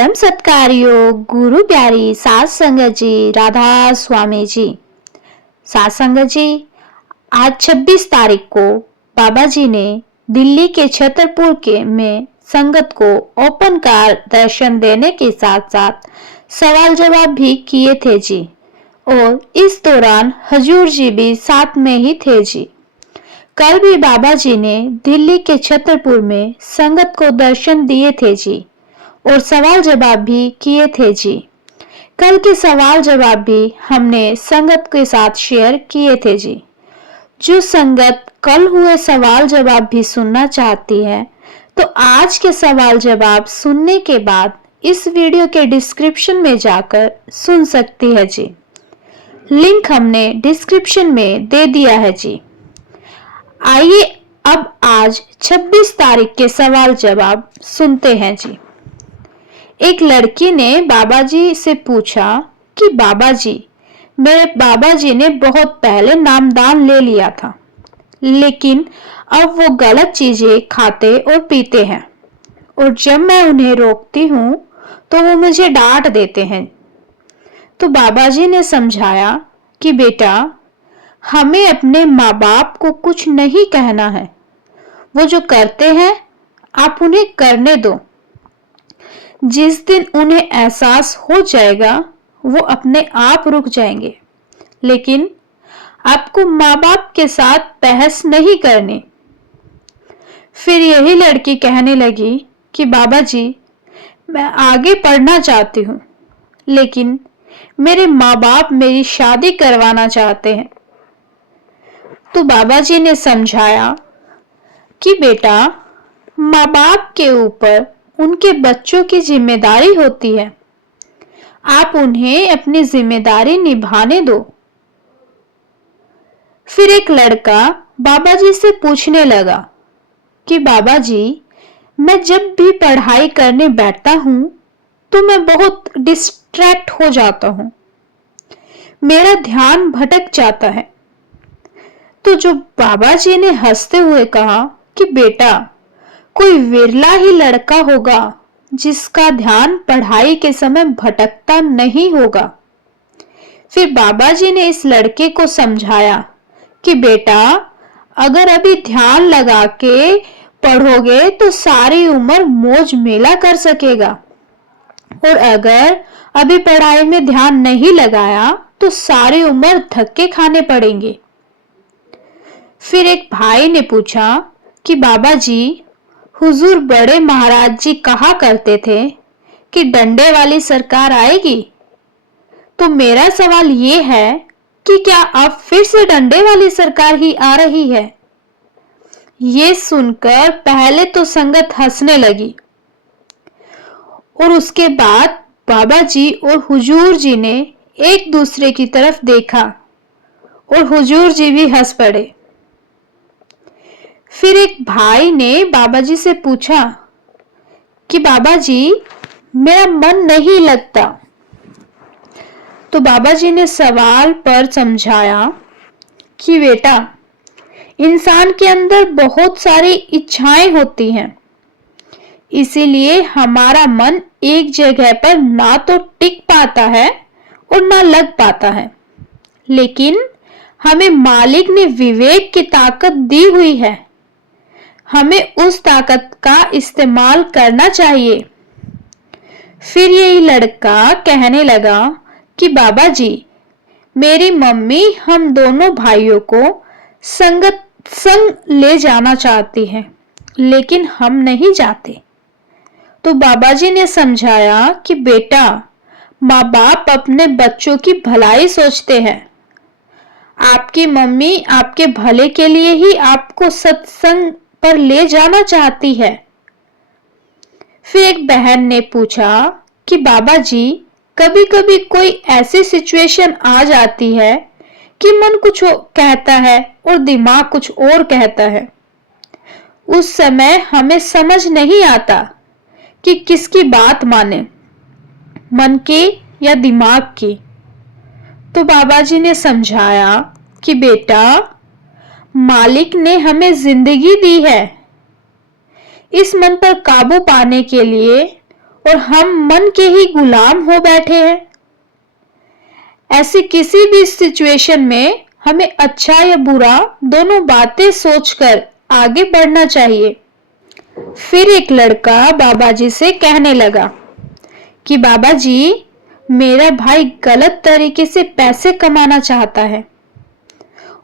परम सत्कार्यो गुरु प्यारी सात संगत जी, राधा स्वामी जी। सात संगत जी, आज 26 तारीख को बाबा जी ने दिल्ली के छतरपुर में संगत को ओपन कार दर्शन देने के साथ साथ सवाल जवाब भी किए थे जी। और इस दौरान हजूर जी भी साथ में ही थे जी। कल भी बाबा जी ने दिल्ली के छतरपुर में संगत को दर्शन दिए थे जी और सवाल जवाब भी किए थे जी। कल के सवाल जवाब भी हमने संगत के साथ शेयर किए थे जी। जो संगत कल हुए सवाल जवाब भी सुनना चाहती है तो आज के सवाल जवाब सुनने के बाद इस वीडियो के डिस्क्रिप्शन में जाकर सुन सकती है जी। लिंक हमने डिस्क्रिप्शन में दे दिया है जी। आइए अब आज 26 तारीख के सवाल जवाब सुनते हैं जी। एक लड़की ने बाबा जी से पूछा कि बाबा जी, मेरे बाबा जी ने बहुत पहले नामदान ले लिया था, लेकिन अब वो गलत चीजें खाते और पीते हैं और जब मैं उन्हें रोकती हूँ तो वो मुझे डांट देते हैं। तो बाबा जी ने समझाया कि बेटा, हमें अपने माँ बाप को कुछ नहीं कहना है। वो जो करते हैं आप उन्हें करने दो। जिस दिन उन्हें एहसास हो जाएगा वो अपने आप रुक जाएंगे, लेकिन आपको माँ बाप के साथ बहस नहीं करनी। फिर यही लड़की कहने लगी कि बाबा जी, मैं आगे पढ़ना चाहती हूँ, लेकिन मेरे माँ बाप मेरी शादी करवाना चाहते हैं। तो बाबा जी ने समझाया कि बेटा, माँ बाप के ऊपर उनके बच्चों की जिम्मेदारी होती है। आप उन्हें अपनी जिम्मेदारी निभाने दो। फिर एक लड़का बाबा जी से पूछने लगा कि बाबा जी, मैं जब भी पढ़ाई करने बैठता हूं तो मैं बहुत डिस्ट्रैक्ट हो जाता हूं, मेरा ध्यान भटक जाता है। तो जो बाबा जी ने हंसते हुए कहा कि बेटा, कोई विरला ही लड़का होगा जिसका ध्यान पढ़ाई के समय भटकता नहीं होगा। फिर बाबा जी ने इस लड़के को समझाया कि बेटा, अगर अभी ध्यान लगा के पढ़ोगे तो सारी उम्र मौज मेला कर सकेगा, और अगर अभी पढ़ाई में ध्यान नहीं लगाया तो सारी उम्र धक्के खाने पड़ेंगे। फिर एक भाई ने पूछा कि बाबा जी, हुजूर बड़े महाराज जी कहा करते थे कि डंडे वाली सरकार आएगी, तो मेरा सवाल ये है कि क्या अब फिर से डंडे वाली सरकार ही आ रही है? ये सुनकर पहले तो संगत हंसने लगी और उसके बाद बाबा जी और हुजूर जी ने एक दूसरे की तरफ देखा और हुजूर जी भी हंस पड़े। फिर एक भाई ने बाबा जी से पूछा कि बाबा जी, मेरा मन नहीं लगता। तो बाबा जी ने सवाल पर समझाया कि बेटा, इंसान के अंदर बहुत सारी इच्छाएं होती हैं, इसीलिए हमारा मन एक जगह पर ना तो टिक पाता है और ना लग पाता है। लेकिन हमें मालिक ने विवेक की ताकत दी हुई है, हमें उस ताकत का इस्तेमाल करना चाहिए। फिर यही लड़का कहने लगा कि बाबा जी, मेरी मम्मी हम दोनों भाइयों को संग ले जाना चाहती है, लेकिन हम नहीं जाते। तो बाबा जी ने समझाया कि बेटा, माँ बाप अपने बच्चों की भलाई सोचते हैं। आपकी मम्मी आपके भले के लिए ही आपको सत्संग पर ले जाना चाहती है। फिर एक बहन ने पूछा कि बाबा जी, कभी कभी कोई ऐसी सिचुएशन आ जाती है कि मन कुछ कहता है और दिमाग कुछ और कहता है। उस समय हमें समझ नहीं आता कि किसकी बात माने, मन की या दिमाग की। तो बाबा जी ने समझाया कि बेटा, मालिक ने हमें जिंदगी दी है। इस मन पर काबू पाने के लिए और हम मन के ही गुलाम हो बैठे हैं। ऐसी किसी भी सिचुएशन में हमें अच्छा या बुरा दोनों बातें सोचकर आगे बढ़ना चाहिए। फिर एक लड़का बाबा जी से कहने लगा कि बाबा जी, मेरा भाई गलत तरीके से पैसे कमाना चाहता है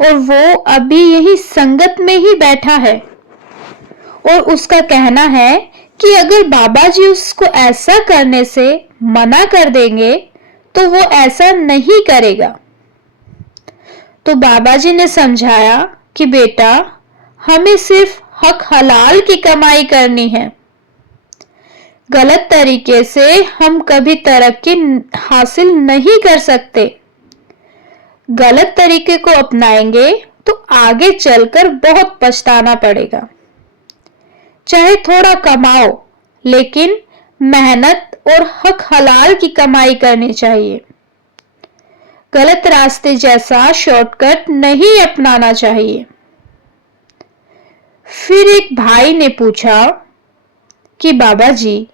और वो अभी यही संगत में ही बैठा है और उसका कहना है कि अगर बाबा जी उसको ऐसा करने से मना कर देंगे तो वो ऐसा नहीं करेगा। तो बाबा जी ने समझाया कि बेटा, हमें सिर्फ हक हलाल की कमाई करनी है। गलत तरीके से हम कभी तरक्की हासिल नहीं कर सकते। गलत तरीके को अपनाएंगे तो आगे चलकर बहुत पछताना पड़ेगा। चाहे थोड़ा कमाओ, लेकिन मेहनत और हक हलाल की कमाई करनी चाहिए। गलत रास्ते जैसा शॉर्टकट नहीं अपनाना चाहिए। फिर एक भाई ने पूछा कि बाबा जी,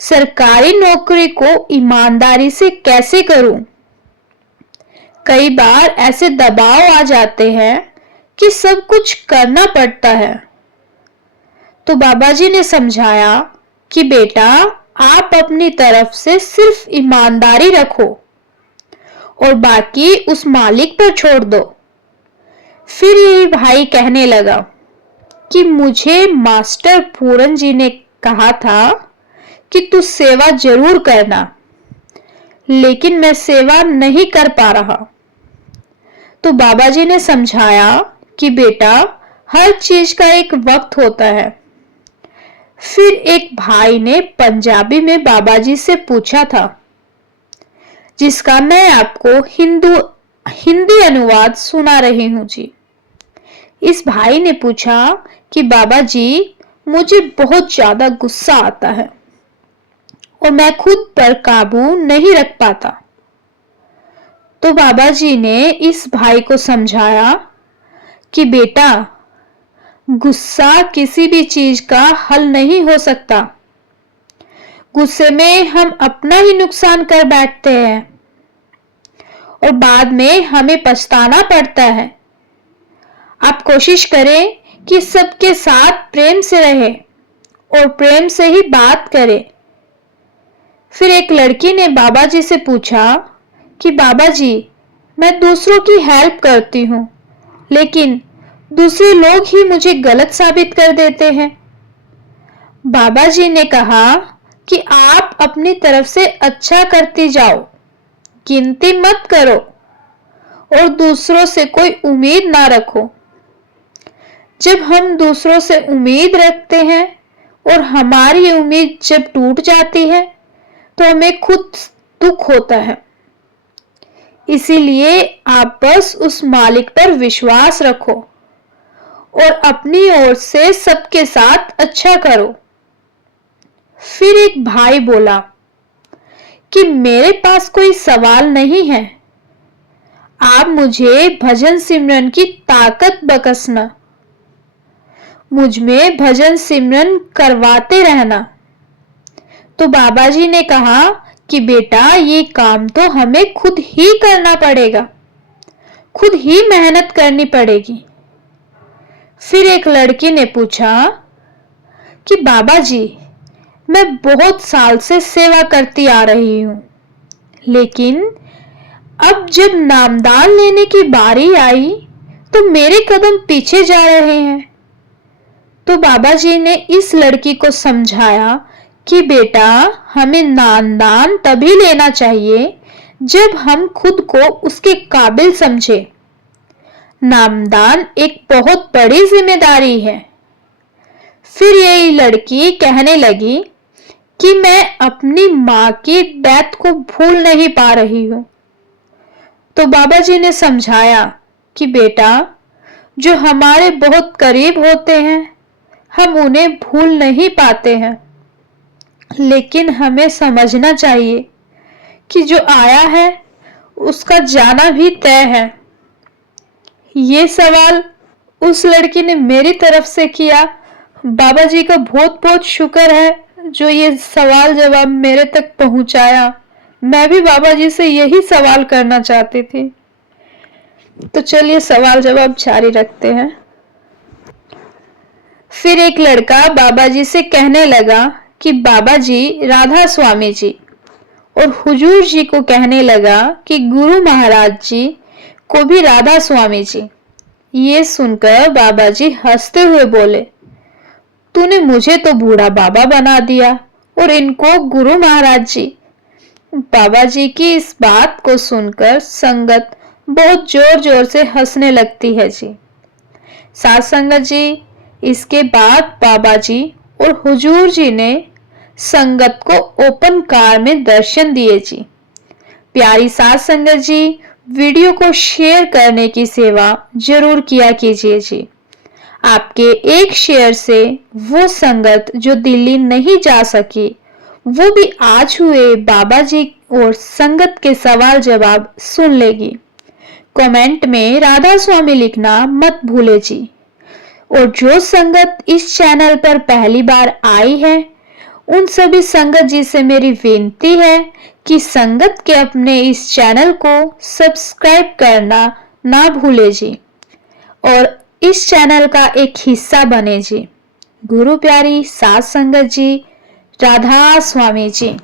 सरकारी नौकरी को ईमानदारी से कैसे करूं? कई बार ऐसे दबाव आ जाते हैं कि सब कुछ करना पड़ता है। तो बाबा जी ने समझाया कि बेटा, आप अपनी तरफ से सिर्फ ईमानदारी रखो और बाकी उस मालिक पर छोड़ दो। फिर यही भाई कहने लगा कि मुझे मास्टर पूरन जी ने कहा था कि तू सेवा जरूर करना, लेकिन मैं सेवा नहीं कर पा रहा। तो बाबा जी ने समझाया कि बेटा, हर चीज का एक वक्त होता है। फिर एक भाई ने पंजाबी में बाबा जी से पूछा था, जिसका मैं आपको हिंदी अनुवाद सुना रही हूं जी। इस भाई ने पूछा कि बाबा जी, मुझे बहुत ज्यादा गुस्सा आता है और मैं खुद पर काबू नहीं रख पाता। तो बाबा जी ने इस भाई को समझाया कि बेटा, गुस्सा किसी भी चीज का हल नहीं हो सकता। गुस्से में हम अपना ही नुकसान कर बैठते हैं और बाद में हमें पछताना पड़ता है। आप कोशिश करें कि सबके साथ प्रेम से रहें और प्रेम से ही बात करें। फिर एक लड़की ने बाबा जी से पूछा कि बाबा जी, मैं दूसरों की हेल्प करती हूँ, लेकिन दूसरे लोग ही मुझे गलत साबित कर देते हैं। बाबा जी ने कहा कि आप अपनी तरफ से अच्छा करती जाओ, गिनती मत करो और दूसरों से कोई उम्मीद ना रखो। जब हम दूसरों से उम्मीद रखते हैं और हमारी उम्मीद जब टूट जाती है तो हमें खुद दुख होता है। इसीलिए आप बस उस मालिक पर विश्वास रखो और अपनी ओर से सबके साथ अच्छा करो। फिर एक भाई बोला कि मेरे पास कोई सवाल नहीं है, आप मुझे भजन सिमरन की ताकत बख्शना, मुझ में भजन सिमरन करवाते रहना। तो बाबा जी ने कहा कि बेटा, ये काम तो हमें खुद ही करना पड़ेगा, खुद ही मेहनत करनी पड़ेगी। फिर एक लड़की ने पूछा कि बाबा जी, मैं बहुत साल से सेवा करती आ रही हूं, लेकिन अब जब नामदान लेने की बारी आई तो मेरे कदम पीछे जा रहे हैं। तो बाबा जी ने इस लड़की को समझाया कि बेटा, हमें नामदान तभी लेना चाहिए जब हम खुद को उसके काबिल समझे। नामदान एक बहुत बड़ी जिम्मेदारी है। फिर यही लड़की कहने लगी कि मैं अपनी माँ की डेथ को भूल नहीं पा रही हूँ। तो बाबा जी ने समझाया कि बेटा, जो हमारे बहुत करीब होते हैं हम उन्हें भूल नहीं पाते हैं, लेकिन हमें समझना चाहिए कि जो आया है उसका जाना भी तय है। ये सवाल उस लड़की ने मेरी तरफ से किया। बाबा जी का बहुत बहुत शुक्र है जो ये सवाल जवाब मेरे तक पहुंचाया। मैं भी बाबा जी से यही सवाल करना चाहती थी। तो चलिए सवाल जवाब जारी रखते हैं। फिर एक लड़का बाबा जी से कहने लगा कि बाबा जी, राधा स्वामी जी और हुजूर जी को कहने लगा कि गुरु महाराज जी को भी राधा स्वामी जी। ये सुनकर बाबा जी हंसते हुए बोले, तूने मुझे तो बूढ़ा बाबा बना दिया और इनको गुरु महाराज जी। बाबा जी की इस बात को सुनकर संगत बहुत जोर जोर से हंसने लगती है जी। साथ संगत जी, इसके बाद बाबा जी और हुजूर जी ने संगत को ओपन कार में दर्शन दिए जी। प्यारी साथ संगत जी, वीडियो को शेयर करने की सेवा जरूर किया कीजिए जी। आपके एक शेयर से वो संगत जो दिल्ली नहीं जा सकी, वो भी आज हुए बाबा जी और संगत के सवाल जवाब सुन लेगी। कमेंट में राधा स्वामी लिखना मत भूले जी। और जो संगत इस चैनल पर पहली बार आई है, उन सभी संगत जी से मेरी विनती है कि संगत के अपने इस चैनल को सब्सक्राइब करना ना भूले जी और इस चैनल का एक हिस्सा बने जी। गुरु प्यारी साथ संगत जी, राधा स्वामी जी।